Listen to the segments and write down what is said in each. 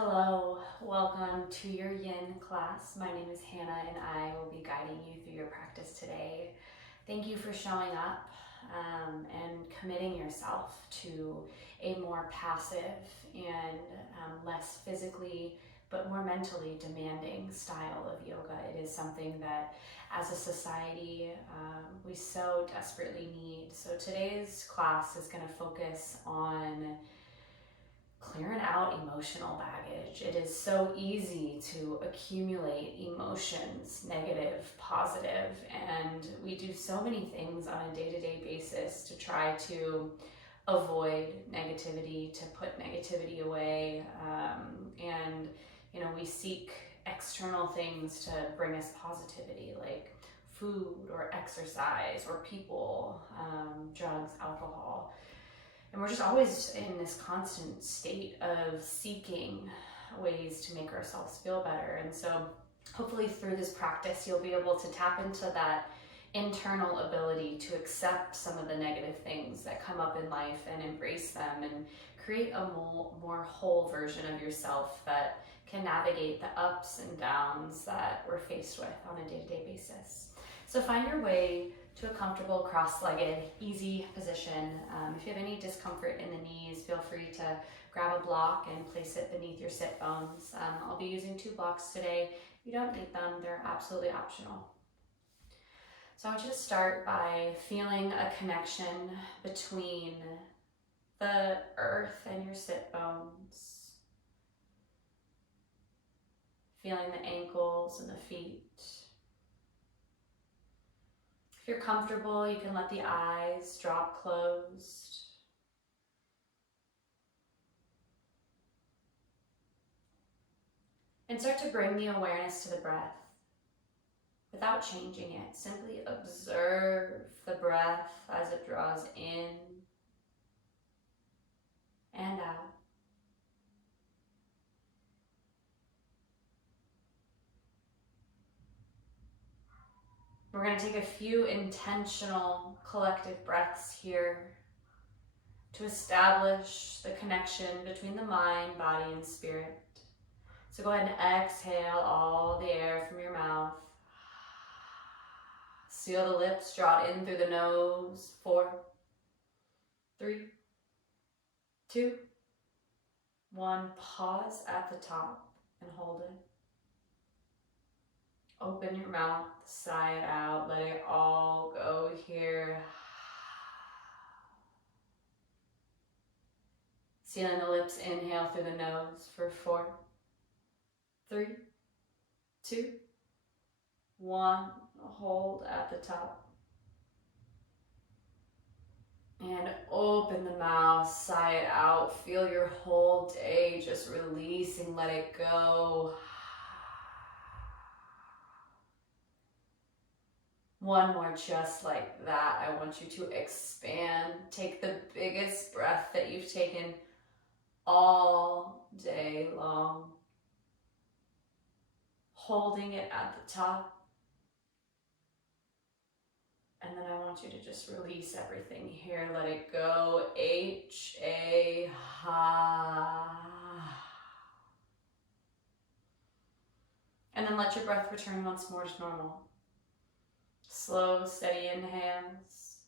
Hello, welcome to your Yin class. My name is Hannah and I will be guiding you through your practice today. Thank you for showing up and committing yourself to a more passive and less physically but more mentally demanding style of yoga. It is something that as a society we so desperately need. So today's class is going to focus on clearing out emotional baggage. It is so easy to accumulate emotions, negative, positive, and we do so many things on a day-to-day basis to try to avoid negativity, to put negativity away, and we seek external things to bring us positivity, like food or exercise or people, drugs, alcohol. And we're just always in this constant state of seeking ways to make ourselves feel better. And so hopefully through this practice, you'll be able to tap into that internal ability to accept some of the negative things that come up in life and embrace them and create a more whole version of yourself that can navigate the ups and downs that we're faced with on a day-to-day basis. So find your way to a comfortable cross-legged, easy position. If you have any discomfort in the knees, feel free to grab a block and place it beneath your sit bones. I'll be using 2 blocks today. You don't need them, they're absolutely optional. So I want you to start by feeling a connection between the earth and your sit bones. Feeling the ankles and the feet. If you're comfortable, you can let the eyes drop closed. And start to bring the awareness to the breath without changing it. Simply observe the breath as it draws in and out. We're going to take a few intentional collective breaths here to establish the connection between the mind, body, and spirit. So go ahead and exhale all the air from your mouth. Seal the lips, draw it in through the nose. 4, 3, 2, 1. Pause at the top and hold it. Open your mouth, sigh it out, let it all go here. Sealing the lips, inhale through the nose for 4, 3, 2, 1. Hold at the top. And open the mouth, sigh it out. Feel your whole day just releasing, let it go. One more just like that. I want you to expand. Take the biggest breath that you've taken all day long. Holding it at the top. And then I want you to just release everything here. Let it go. H-A, ha. And then let your breath return once more to normal. Slow, steady inhales.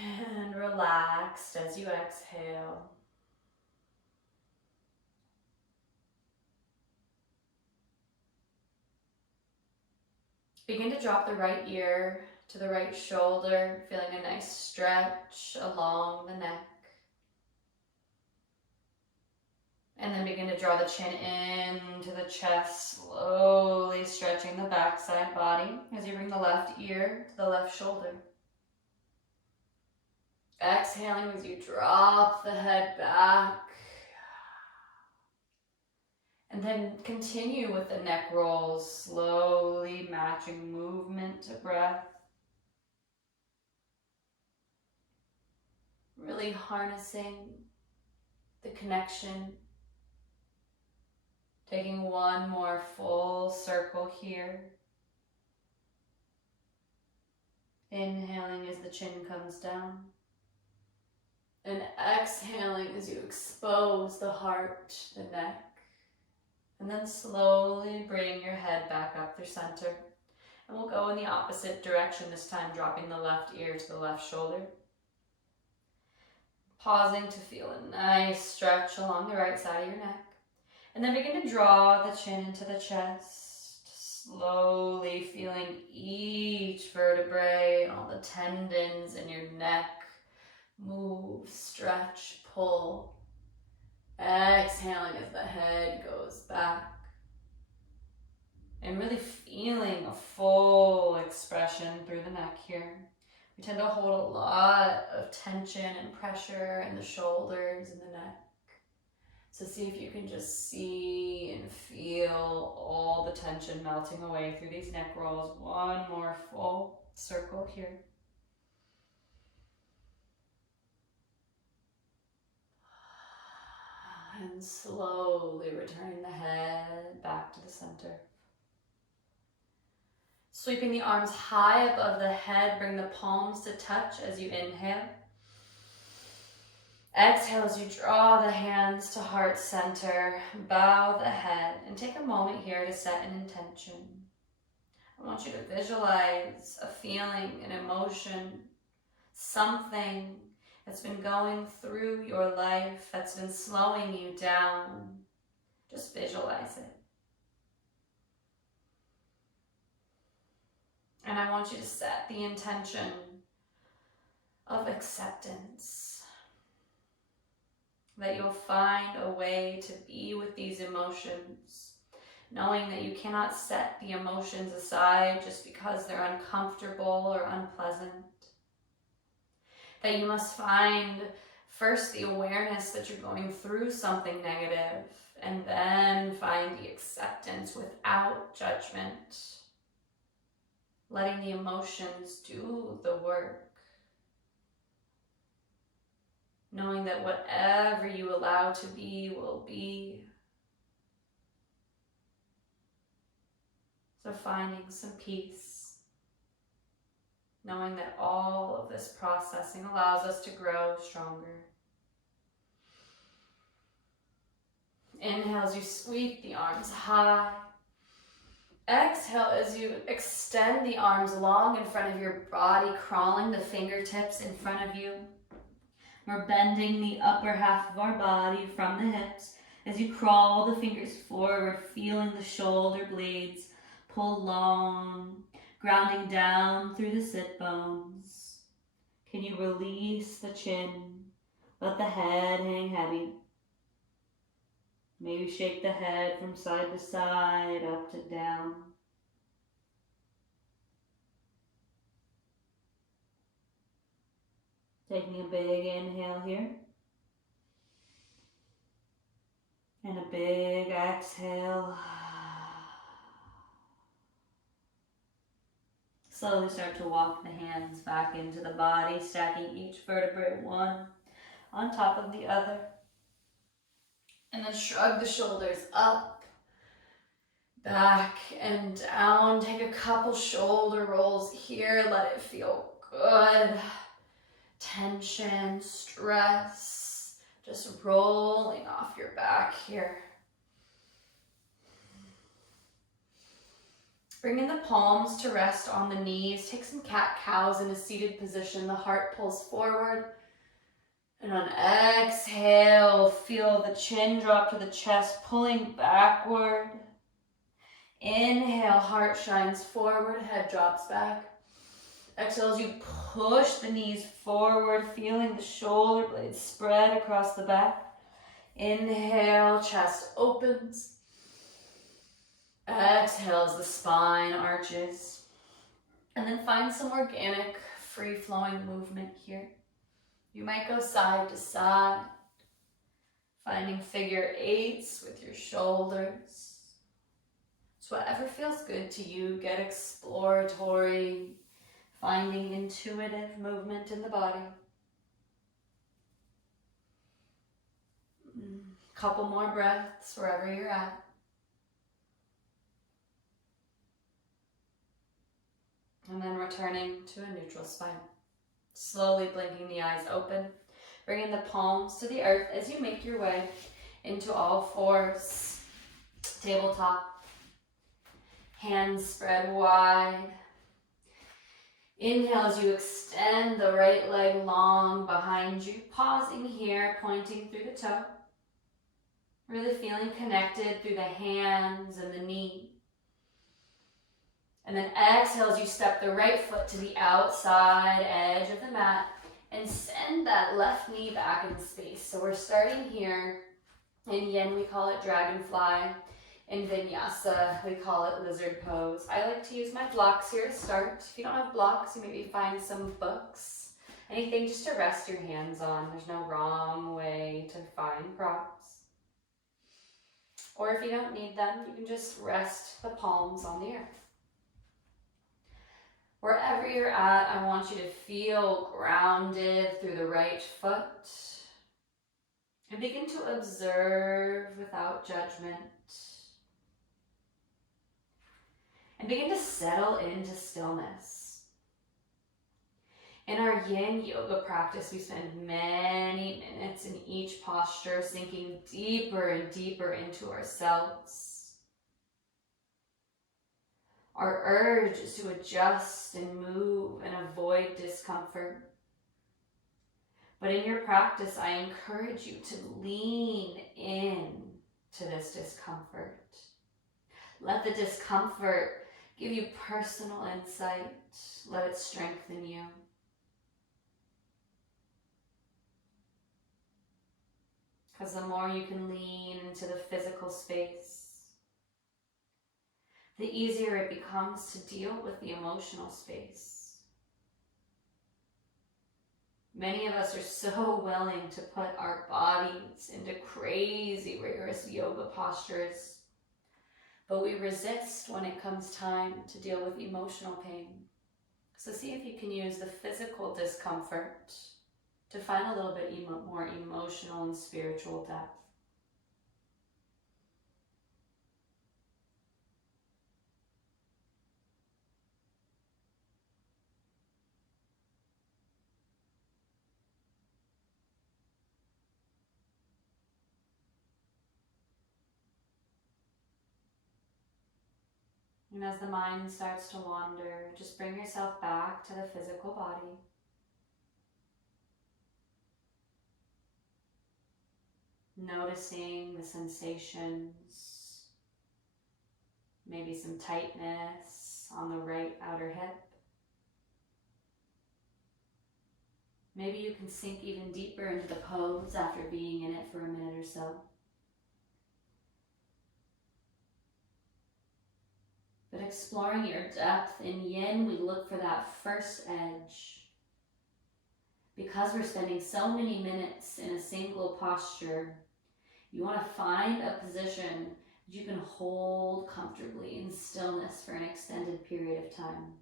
And relaxed as you exhale. Begin to drop the right ear to the right shoulder, feeling a nice stretch along the neck. And then begin to draw the chin into the chest, slowly stretching the backside body as you bring the left ear to the left shoulder. Exhaling as you drop the head back. And then continue with the neck rolls, slowly matching movement to breath. Really harnessing the connection. Taking one more full circle here. Inhaling as the chin comes down. And exhaling as you expose the heart, the neck. And then slowly bring your head back up through center. And we'll go in the opposite direction this time, dropping the left ear to the left shoulder. Pausing to feel a nice stretch along the right side of your neck. And then begin to draw the chin into the chest. Slowly feeling each vertebrae, all the tendons in your neck move, stretch, pull. Exhaling as the head goes back. And really feeling a full expression through the neck here. We tend to hold a lot of tension and pressure in the shoulders and the neck. So see if you can just see and feel all the tension melting away through these neck rolls. One more full circle here. And slowly returning the head back to the center. Sweeping the arms high above the head, bring the palms to touch as you inhale. Exhale as you draw the hands to heart center, bow the head, and take a moment here to set an intention. I want you to visualize a feeling, an emotion, something that's been going through your life, that's been slowing you down. Just visualize it. And I want you to set the intention of acceptance. That you'll find a way to be with these emotions, knowing that you cannot set the emotions aside just because they're uncomfortable or unpleasant. That you must find first the awareness that you're going through something negative, and then find the acceptance without judgment. Letting the emotions do the work. Knowing that whatever you allow to be will be. So finding some peace. Knowing that all of this processing allows us to grow stronger. Inhale as you sweep the arms high. Exhale as you extend the arms long in front of your body, crawling the fingertips in front of you. We're bending the upper half of our body from the hips as you crawl the fingers forward, feeling the shoulder blades pull long, grounding down through the sit bones. Can you release the chin? Let the head hang heavy. Maybe shake the head from side to side, up to down. Taking a big inhale here. And a big exhale. Slowly start to walk the hands back into the body, stacking each vertebrae one on top of the other. And then shrug the shoulders up, back, and down. Take a couple shoulder rolls here. Let it feel good. Tension, stress, just rolling off your back here. Bringing the palms to rest on the knees. Take some cat-cows in a seated position. The heart pulls forward. And on exhale, feel the chin drop to the chest, pulling backward. Inhale, heart shines forward, head drops back. Exhale as you push the knees forward, feeling the shoulder blades spread across the back. Inhale, chest opens. Exhale as the spine arches. And then find some organic, free-flowing movement here. You might go side to side, finding figure eights with your shoulders. So whatever feels good to you, get exploratory, finding intuitive movement in the body. Couple more breaths wherever you're at. And then returning to a neutral spine. Slowly blinking the eyes open. Bringing the palms to the earth as you make your way into all fours. Tabletop. Hands spread wide. Inhale as you extend the right leg long behind you. Pausing here, pointing through the toe. Really feeling connected through the hands and the knee. And then exhale as you step the right foot to the outside edge of the mat and send that left knee back in space. So we're starting here. In Yin, we call it dragonfly. In Vinyasa, we call it lizard pose. I like to use my blocks here to start. If you don't have blocks, you maybe find some books. Anything just to rest your hands on. There's no wrong way to find props. Or if you don't need them, you can just rest the palms on the earth. Wherever you're at, I want you to feel grounded through the right foot. And begin to observe without judgment. And begin to settle into stillness. In our Yin Yoga practice, we spend many minutes in each posture, sinking deeper and deeper into ourselves. Our urge is to adjust and move and avoid discomfort. But in your practice, I encourage you to lean in to this discomfort. Let the discomfort give you personal insight. Let it strengthen you. Because the more you can lean into the physical space, the easier it becomes to deal with the emotional space. Many of us are so willing to put our bodies into crazy, rigorous yoga postures, but we resist when it comes time to deal with emotional pain. So see if you can use the physical discomfort to find a little bit more emotional and spiritual depth. And as the mind starts to wander, just bring yourself back to the physical body. Noticing the sensations, maybe some tightness on the right outer hip. Maybe you can sink even deeper into the pose after being in it for a minute or so. But exploring your depth in Yin, we look for that first edge. Because we're spending so many minutes in a single posture, you want to find a position that you can hold comfortably in stillness for an extended period of time.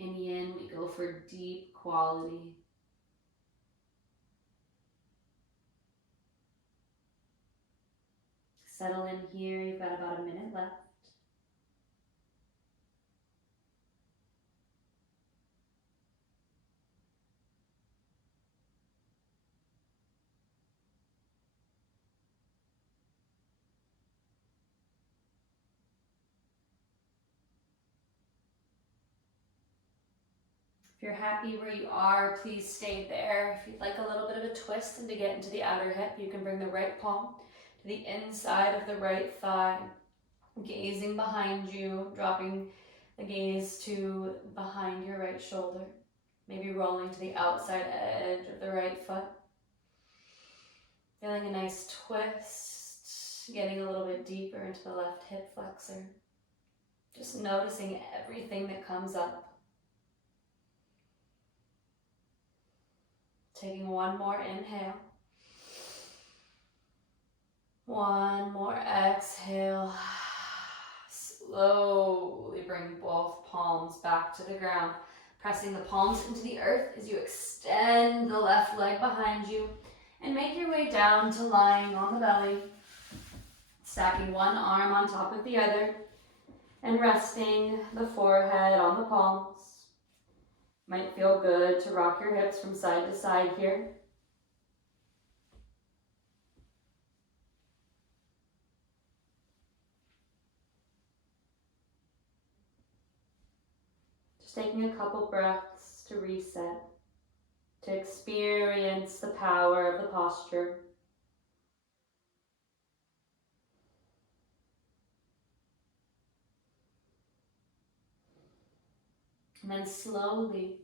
In Yin, we go for deep quality. Settle in here, you've got about a minute left. If you're happy where you are, please stay there. If you'd like a little bit of a twist and to get into the outer hip, you can bring the right palm to the inside of the right thigh, gazing behind you, dropping the gaze to behind your right shoulder, maybe rolling to the outside edge of the right foot. Feeling a nice twist, getting a little bit deeper into the left hip flexor. Just noticing everything that comes up. Taking one more inhale. One more exhale. Slowly bring both palms back to the ground. Pressing the palms into the earth as you extend the left leg behind you and make your way down to lying on the belly. Stacking one arm on top of the other and resting the forehead on the palms. Might feel good to rock your hips from side to side here. Just taking a couple breaths to reset, to experience the power of the posture. And then slowly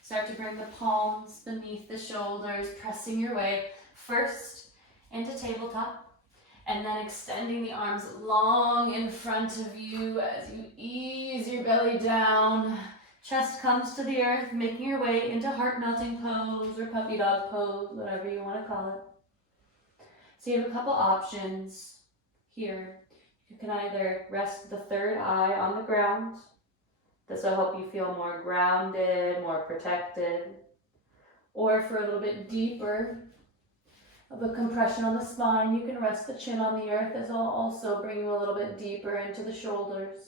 start to bring the palms beneath the shoulders, pressing your way first into tabletop, and then extending the arms long in front of you as you ease your belly down. Chest comes to the earth, making your way into heart-melting pose or puppy dog pose, whatever you want to call it. So you have a couple options here. You can either rest the third eye on the ground. This will help you feel more grounded, more protected. Or for a little bit deeper of a compression on the spine, you can rest the chin on the earth. This will also bring you a little bit deeper into the shoulders.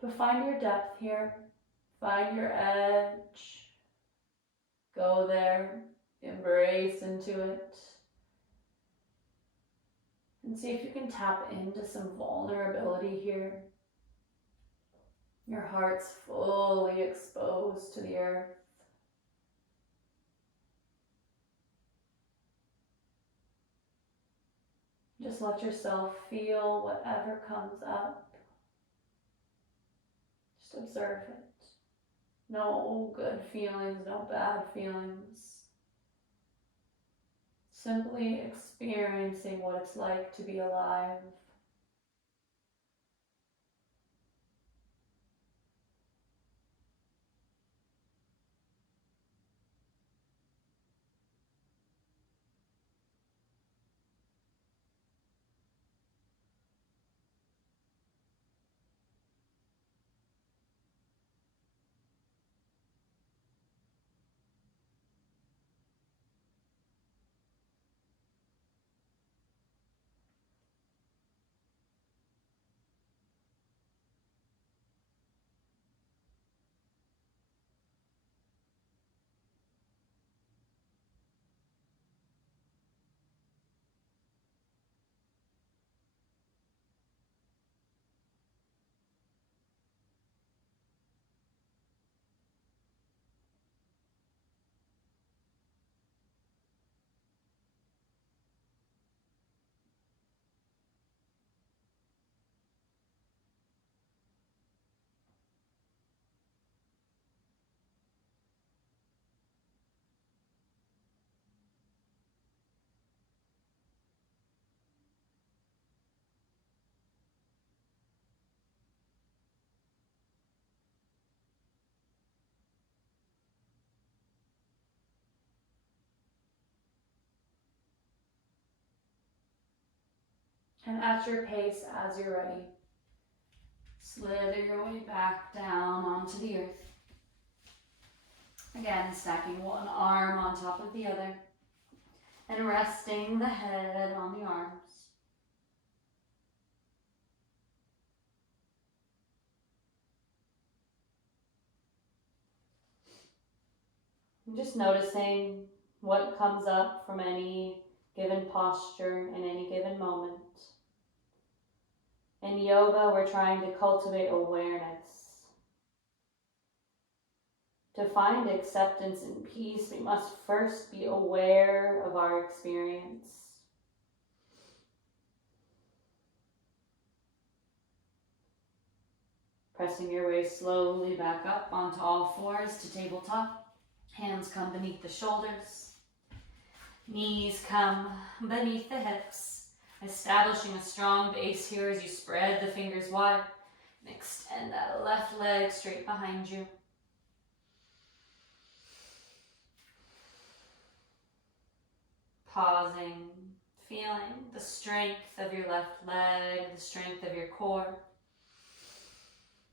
But find your depth here. Find your edge. Go there. Embrace into it. And see if you can tap into some vulnerability here. Your heart's fully exposed to the earth. Just let yourself feel whatever comes up. Just observe it. No good feelings, no bad feelings. Simply experiencing what it's like to be alive. And at your pace, as you're ready, slither your way back down onto the earth. Again, stacking one arm on top of the other and resting the head on the arms. And just noticing what comes up from any given posture in any given moment. In yoga, we're trying to cultivate awareness. To find acceptance and peace, we must first be aware of our experience. Pressing your way slowly back up onto all fours to tabletop. Hands come beneath the shoulders. Knees come beneath the hips, establishing a strong base here as you spread the fingers wide and extend that left leg straight behind you. Pausing, feeling the strength of your left leg, the strength of your core.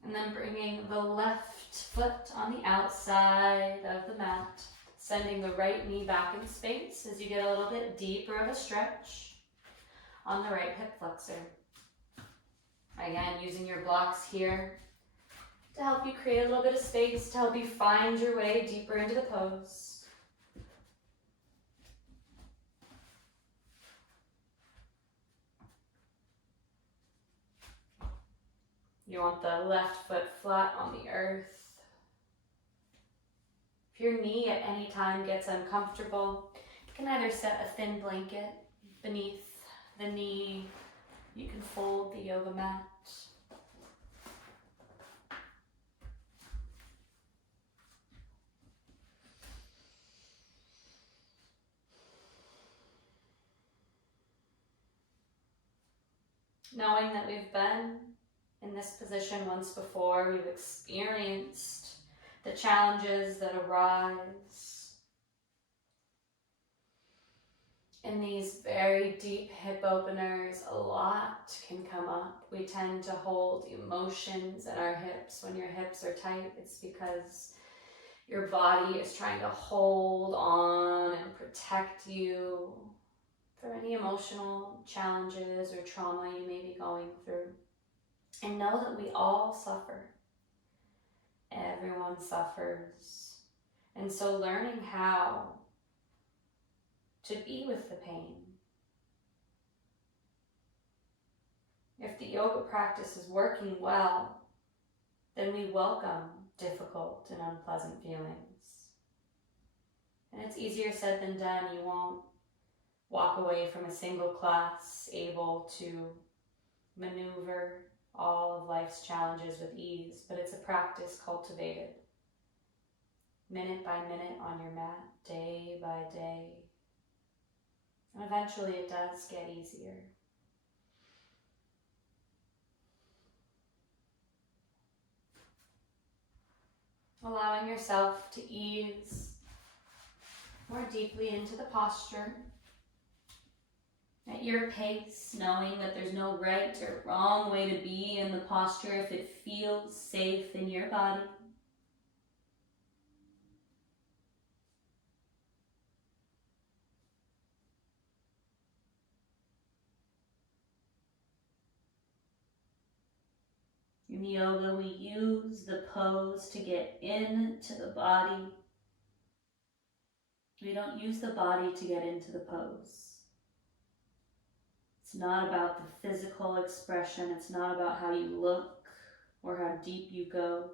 And then bringing the left foot on the outside of the mat, sending the right knee back in space as you get a little bit deeper of a stretch on the right hip flexor. Again, using your blocks here to help you create a little bit of space, to help you find your way deeper into the pose. You want the left foot flat on the earth. If your knee at any time gets uncomfortable, you can either set a thin blanket beneath the knee. You can fold the yoga mat. Knowing that we've been in this position once before, we've experienced the challenges that arise in these very deep hip openers. A lot can come up. We tend to hold emotions in our hips. When your hips are tight, it's because your body is trying to hold on and protect you for any emotional challenges or trauma you may be going through. And know that we all suffer. Everyone suffers. And so learning how to be with the pain. If the yoga practice is working well, then we welcome difficult and unpleasant feelings. And it's easier said than done. You won't walk away from a single class able to maneuver all of life's challenges with ease, but it's a practice cultivated minute by minute on your mat, day by day. And eventually it does get easier. Allowing yourself to ease more deeply into the posture at your pace, knowing that there's no right or wrong way to be in the posture if it feels safe in your body. In yoga, we use the pose to get into the body. We don't use the body to get into the pose. It's not about the physical expression. It's not about how you look or how deep you go.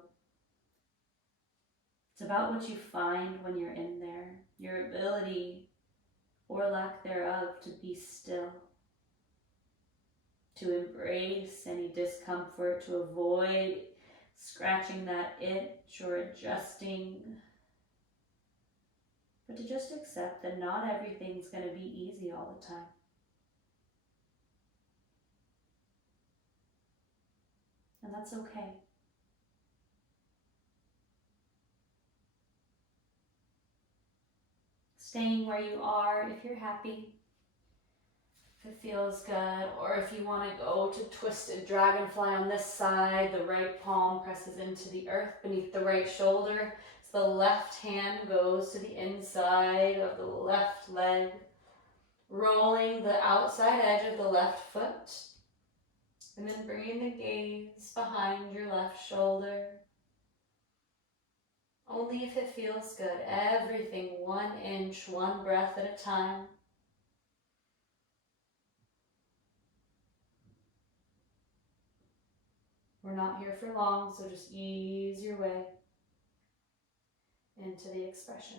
It's about what you find when you're in there, your ability or lack thereof to be still, to embrace any discomfort, to avoid scratching that itch or adjusting, but to just accept that not everything's going to be easy all the time. And that's okay. Staying where you are if you're happy, if it feels good, or if you want to go to twisted dragonfly on this side, the right palm presses into the earth beneath the right shoulder. So the left hand goes to the inside of the left leg, rolling the outside edge of the left foot, and then bringing the gaze behind your left shoulder. Only if it feels good. Everything 1 inch, 1 breath at a time. We're not here for long, so just ease your way into the expression.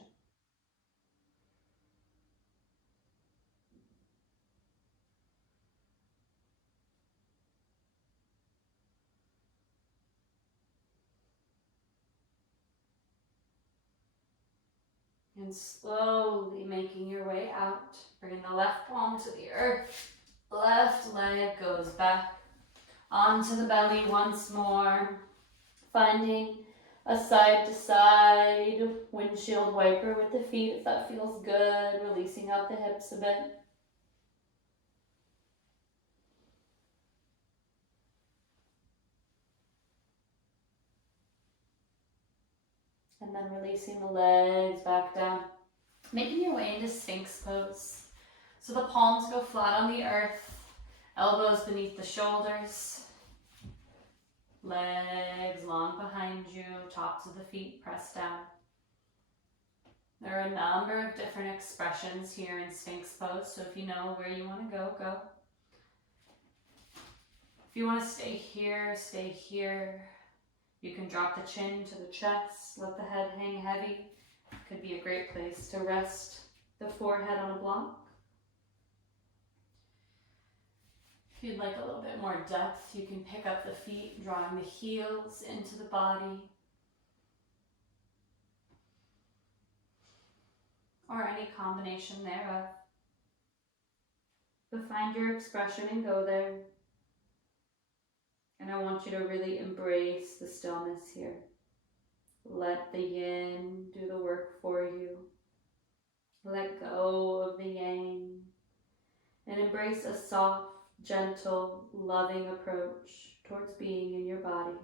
And slowly making your way out, bringing the left palm to the earth. Left leg goes back onto the belly once more. Finding a side to side windshield wiper with the feet if that feels good. Releasing out the hips a bit. And then releasing the legs back down. Making your way into Sphinx Pose. So the palms go flat on the earth, elbows beneath the shoulders. Legs long behind you, tops of the feet pressed down. There are a number of different expressions here in Sphinx Pose, so if you know where you want to go, go. If you want to stay here, stay here. You can drop the chin to the chest, let the head hang heavy. Could be a great place to rest the forehead on a block. If you'd like a little bit more depth, you can pick up the feet, drawing the heels into the body. Or any combination thereof. But find your expression and go there. And I want you to really embrace the stillness here. Let the yin do the work for you. Let go of the yang. And embrace a soft, gentle, loving approach towards being in your body.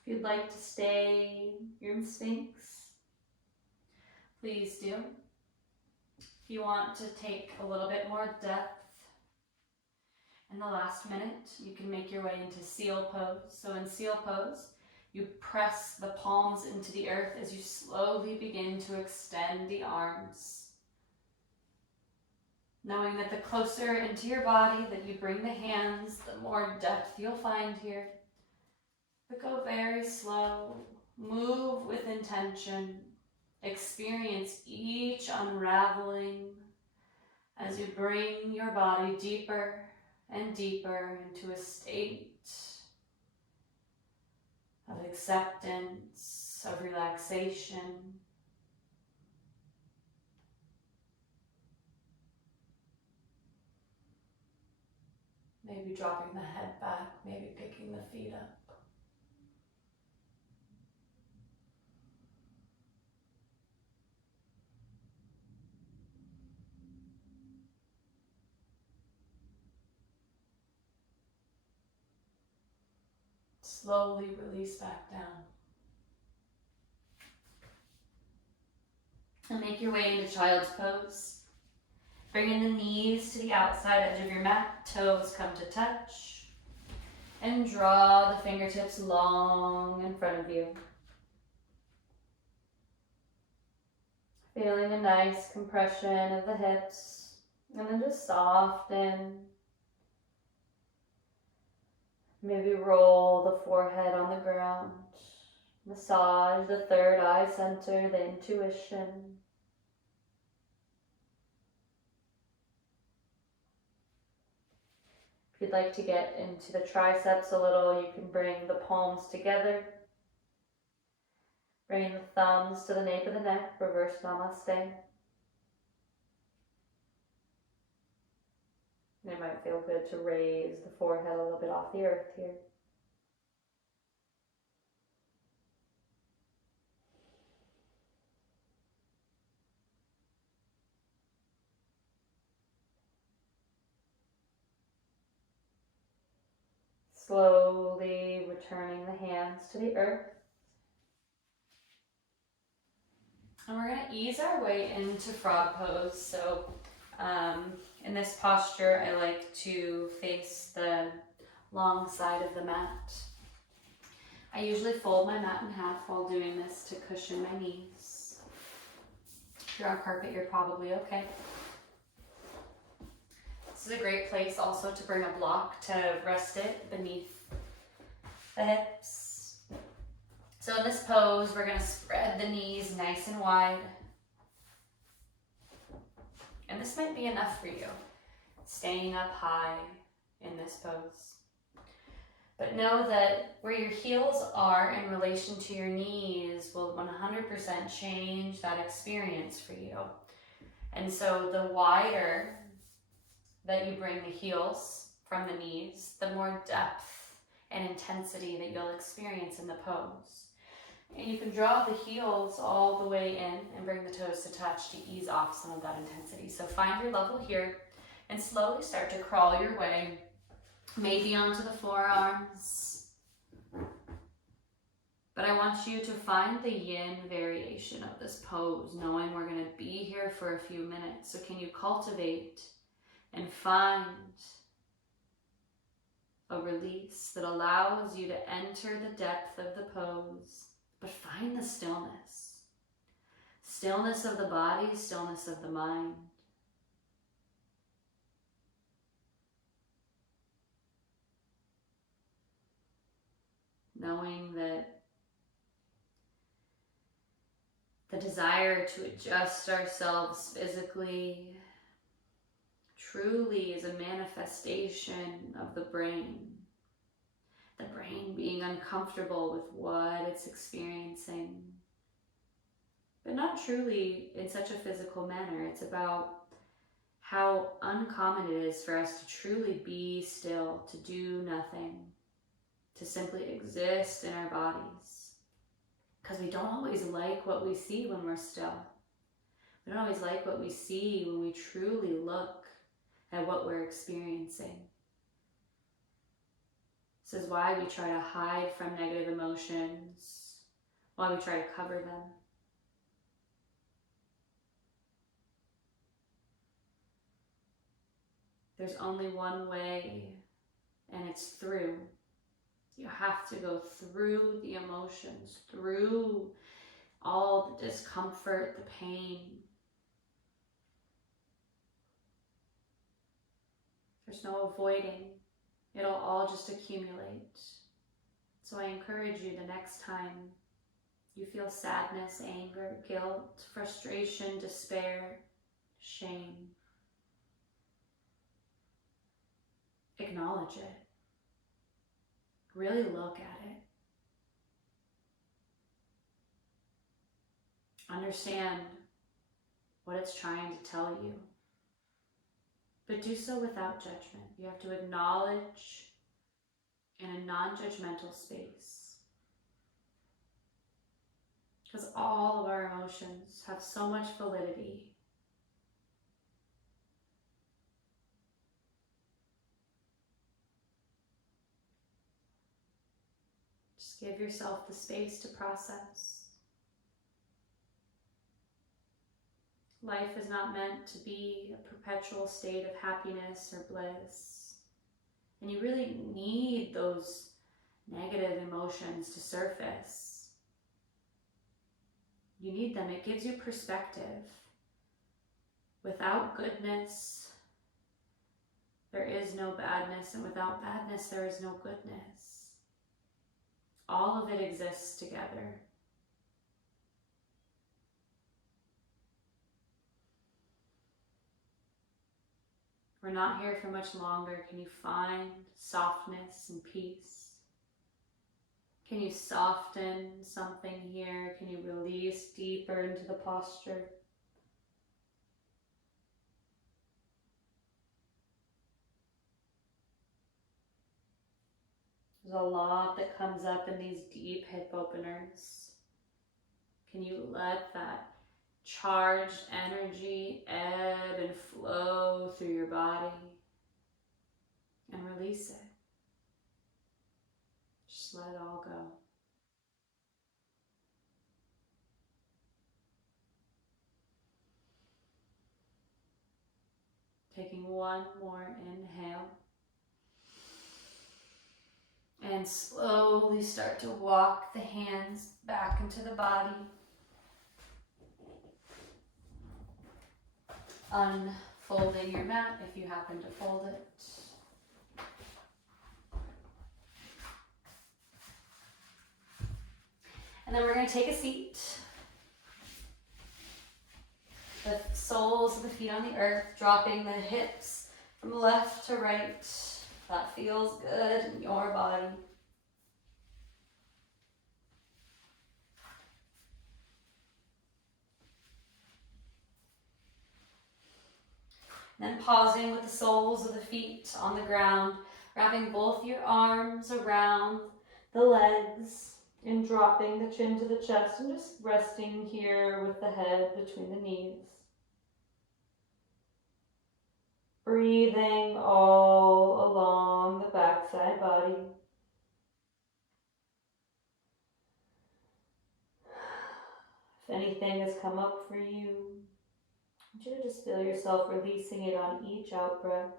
If you'd like to stay here in Sphinx, please do. If you want to take a little bit more depth in the last minute, you can make your way into Seal Pose. So in Seal Pose, you press the palms into the earth as you slowly begin to extend the arms. Knowing that the closer into your body that you bring the hands, the more depth you'll find here. But go very slow, move with intention, experience each unraveling as you bring your body deeper and deeper into a state of acceptance, of relaxation. Maybe dropping the head back, maybe picking the feet up. Slowly release back down. And make your way into Child's Pose. Bringing the knees to the outside edge of your mat, toes come to touch. And draw the fingertips long in front of you. Feeling a nice compression of the hips. And then just soften. Maybe roll the forehead on the ground. Massage the third eye center, the intuition. If you'd like to get into the triceps a little, you can bring the palms together. Bring the thumbs to the nape of the neck, reverse namaste. It might feel good to raise the forehead a little bit off the earth here. Slowly returning the hands to the earth. And we're going to ease our way into frog pose. So in this posture, I like to face the long side of the mat. I usually fold my mat in half while doing this to cushion my knees. If you're on carpet, you're probably okay. This is a great place also to bring a block to rest it beneath the hips. So in this pose, we're going to spread the knees nice and wide. And this might be enough for you, staying up high in this pose. But know that where your heels are in relation to your knees will 100% change that experience for you. And so the wider that you bring the heels from the knees, the more depth and intensity that you'll experience in the pose. And you can draw the heels all the way in and bring the toes to touch to ease off some of that intensity. So find your level here and slowly start to crawl your way, maybe onto the forearms. But I want you to find the yin variation of this pose, knowing we're going to be here for a few minutes. So can you cultivate and find a release that allows you to enter the depth of the pose, but find the stillness. Stillness of the body, stillness of the mind. Knowing that the desire to adjust ourselves physically truly is a manifestation of the brain. The brain being uncomfortable with what it's experiencing, but not truly in such a physical manner. It's about how uncommon it is for us to truly be still, to do nothing, to simply exist in our bodies. Because we don't always like what we see when we're still. We don't always like what we see when we truly look at what we're experiencing. This is why we try to hide from negative emotions, why we try to cover them. There's only one way, and it's through. You have to go through the emotions, through all the discomfort, the pain. There's no avoiding. It'll all just accumulate. So I encourage you the next time you feel sadness, anger, guilt, frustration, despair, shame, acknowledge it. Really look at it. Understand what it's trying to tell you. But do so without judgment. You have to acknowledge in a non-judgmental space. Because all of our emotions have so much validity. Just give yourself the space to process. Life is not meant to be a perpetual state of happiness or bliss. And you really need those negative emotions to surface. You need them. It gives you perspective. Without goodness, there is no badness, and without badness, there is no goodness. All of it exists together. We're not here for much longer. Can you find softness and peace? Can you soften something here? Can you release deeper into the posture? There's a lot that comes up in these deep hip openers. Can you let that charged energy ebb and flow through your body and release it? Just let it all go. Taking one more inhale. And slowly start to walk the hands back into the body. Unfolding your mat if you happen to fold it. And then we're going to take a seat. The soles of the feet on the earth, dropping the hips from left to right. That feels good in your body. And then pausing with the soles of the feet on the ground, wrapping both your arms around the legs and dropping the chin to the chest and just resting here with the head between the knees. Breathing all along the backside body. If anything has come up for you, I want you to just feel yourself releasing it on each out breath.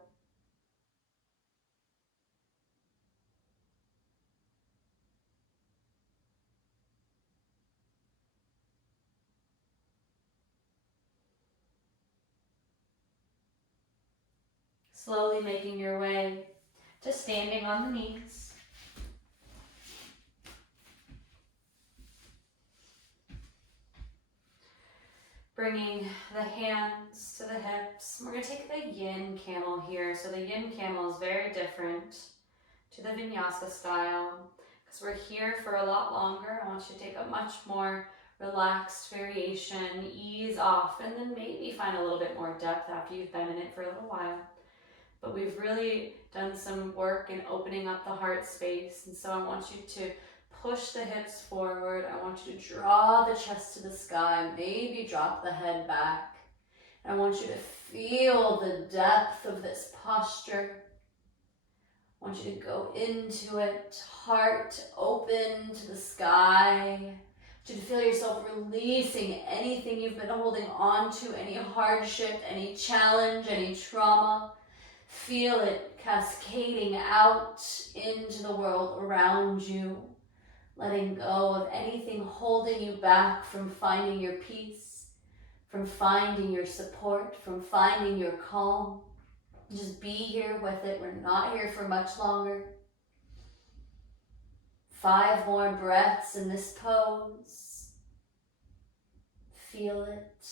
Slowly making your way to standing on the knees. Bringing the hands to the hips. We're going to take the Yin Camel here. So the Yin Camel is very different to the Vinyasa style because we're here for a lot longer. I want you to take a much more relaxed variation, ease off, and then maybe find a little bit more depth after you've been in it for a little while. But we've really done some work in opening up the heart space, and so I want you to push the hips forward. I want you to draw the chest to the sky, maybe drop the head back. I want you to feel the depth of this posture. I want you to go into it, heart open to the sky. I want you to feel yourself releasing anything you've been holding on to, any hardship, any challenge, any trauma. Feel it cascading out into the world around you. Letting go of anything holding you back from finding your peace, from finding your support, from finding your calm. Just be here with it. We're not here for much longer. 5 more breaths in this pose. Feel it.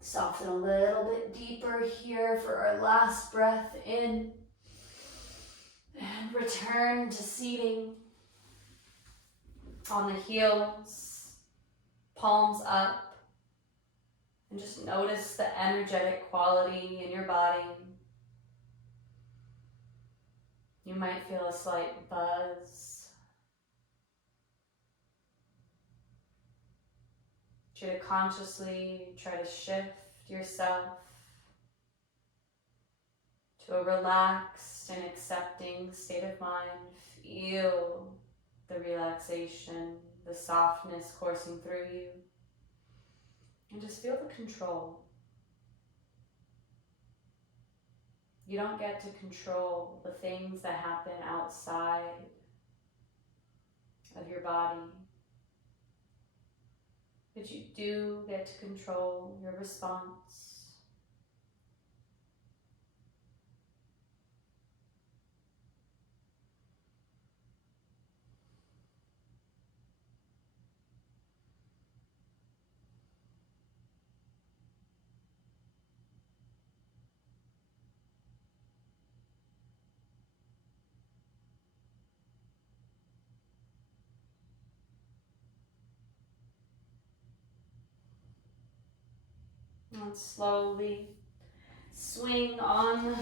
Soften a little bit deeper here for our last breath in. And return to seating on the heels, palms up. And just notice the energetic quality in your body. You might feel a slight buzz. You to consciously try to shift yourself to a relaxed and accepting state of mind. Feel the relaxation, the softness coursing through you. And just feel the control. You don't get to control the things that happen outside of your body. But you do get to control your response. And slowly swing on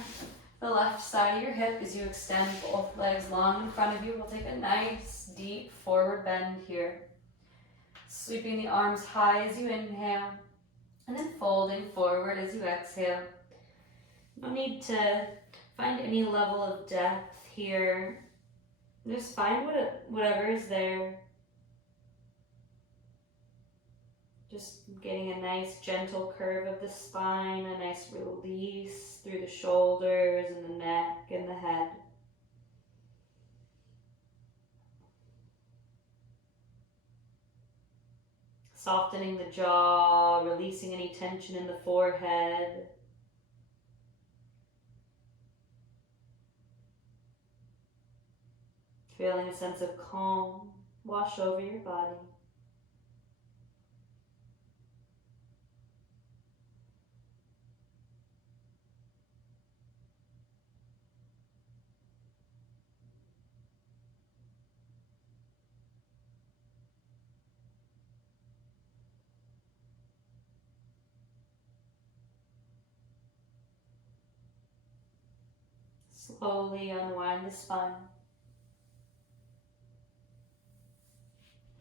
the left side of your hip as you extend both legs long in front of you. We'll take a nice deep forward bend here. Sweeping the arms high as you inhale and then folding forward as you exhale. No need to find any level of depth here. Just find whatever is there. Just getting a nice gentle curve of the spine, a nice release through the shoulders and the neck and the head. Softening the jaw, releasing any tension in the forehead. Feeling a sense of calm wash over your body. Slowly unwind the spine.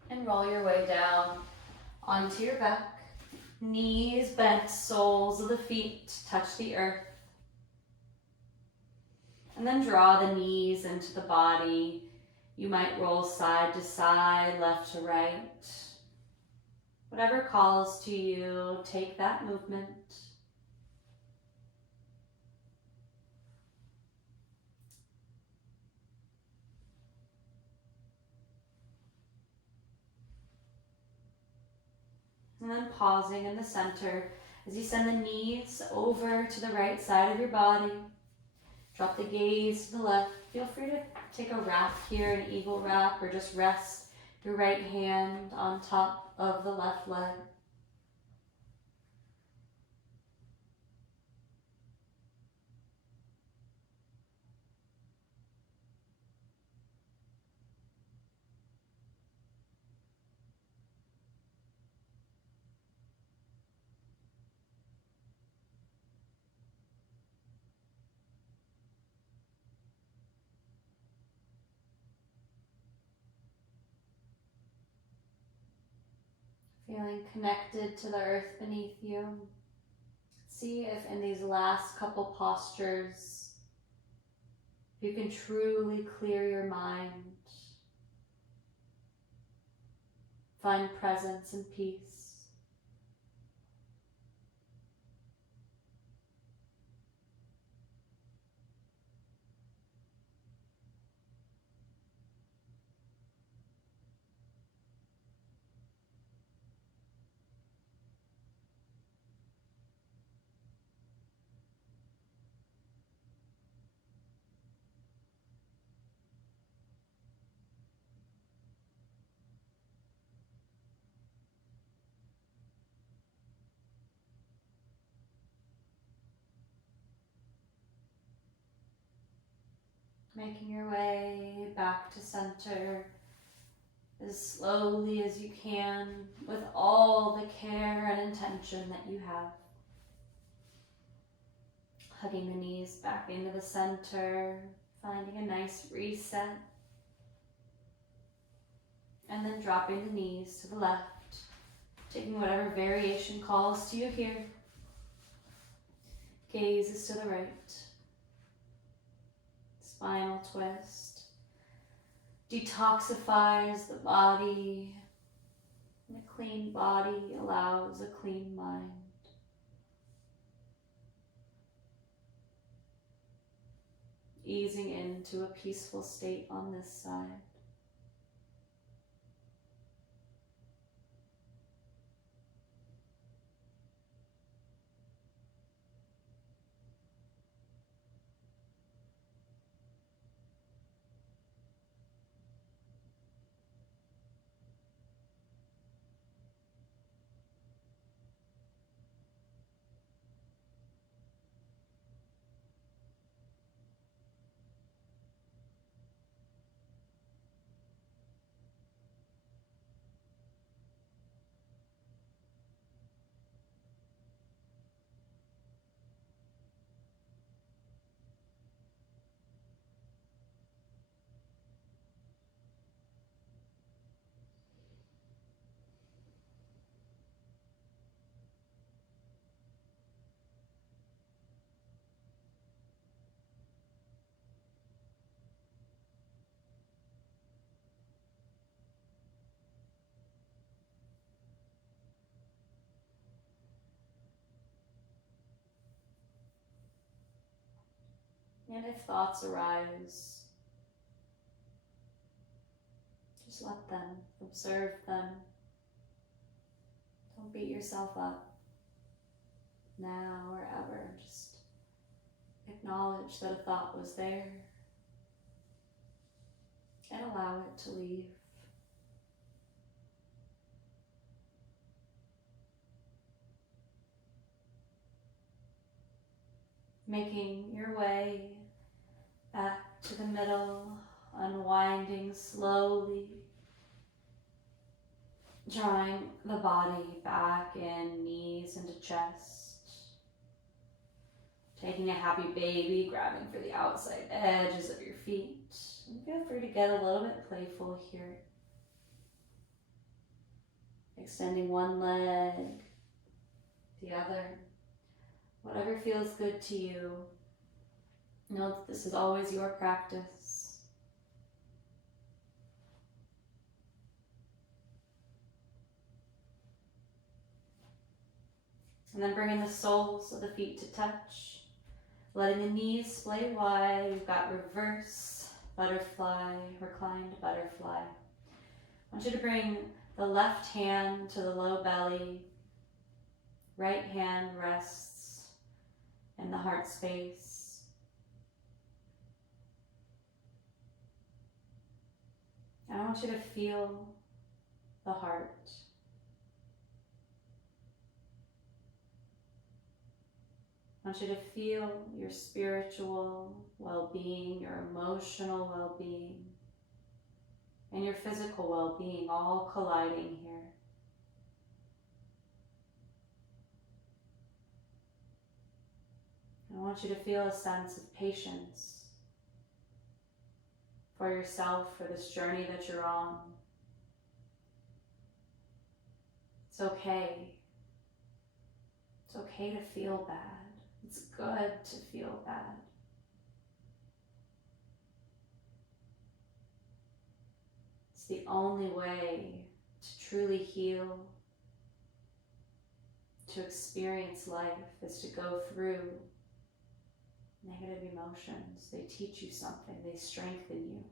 And roll your way down onto your back. Knees bent, soles of the feet touch the earth. And then draw the knees into the body. You might roll side to side, left to right. Whatever calls to you, take that movement. And then pausing in the center as you send the knees over to the right side of your body. Drop the gaze to the left. Feel free to take a wrap here, an eagle wrap, or just rest your right hand on top of the left leg. Feeling connected to the earth beneath you. See if in these last couple postures, you can truly clear your mind. Find presence and peace. Making your way back to center as slowly as you can with all the care and intention that you have. Hugging the knees back into the center, finding a nice reset. And then dropping the knees to the left, taking whatever variation calls to you here. Gaze is to the right. Spinal twist. Detoxifies the body. And a clean body allows a clean mind. Easing into a peaceful state on this side. And if thoughts arise, just let them, observe them. Don't beat yourself up now or ever. Just acknowledge that a thought was there and allow it to leave. Making your way back to the middle, unwinding slowly, drawing the body back in, knees into chest. Taking a happy baby, grabbing for the outside edges of your feet. And feel free to get a little bit playful here. Extending one leg, the other. Whatever feels good to you. Know that this is always your practice. And then bringing the soles of the feet to touch. Letting the knees splay wide. You've got reverse butterfly, reclined butterfly. I want you to bring the left hand to the low belly. Right hand rests in the heart space. And I want you to feel the heart. I want you to feel your spiritual well-being, your emotional well-being, and your physical well-being all colliding here. I want you to feel a sense of patience for yourself, for this journey that you're on. It's okay. It's okay to feel bad. It's good to feel bad. It's the only way to truly heal, to experience life, is to go through negative emotions. They teach you something. They strengthen you.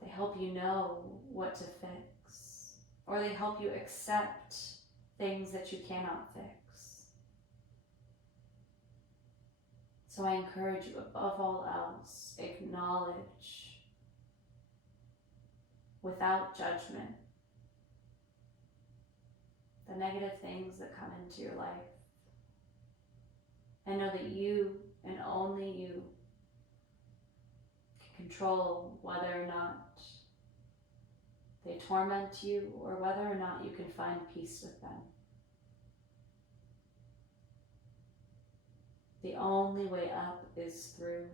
They help you know what to fix, or they help you accept things that you cannot fix. So I encourage you, above all else, acknowledge without judgment the negative things that come into your life. And know that you and only you can control whether or not they torment you or whether or not you can find peace with them. The only way up is through.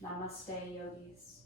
Namaste, yogis.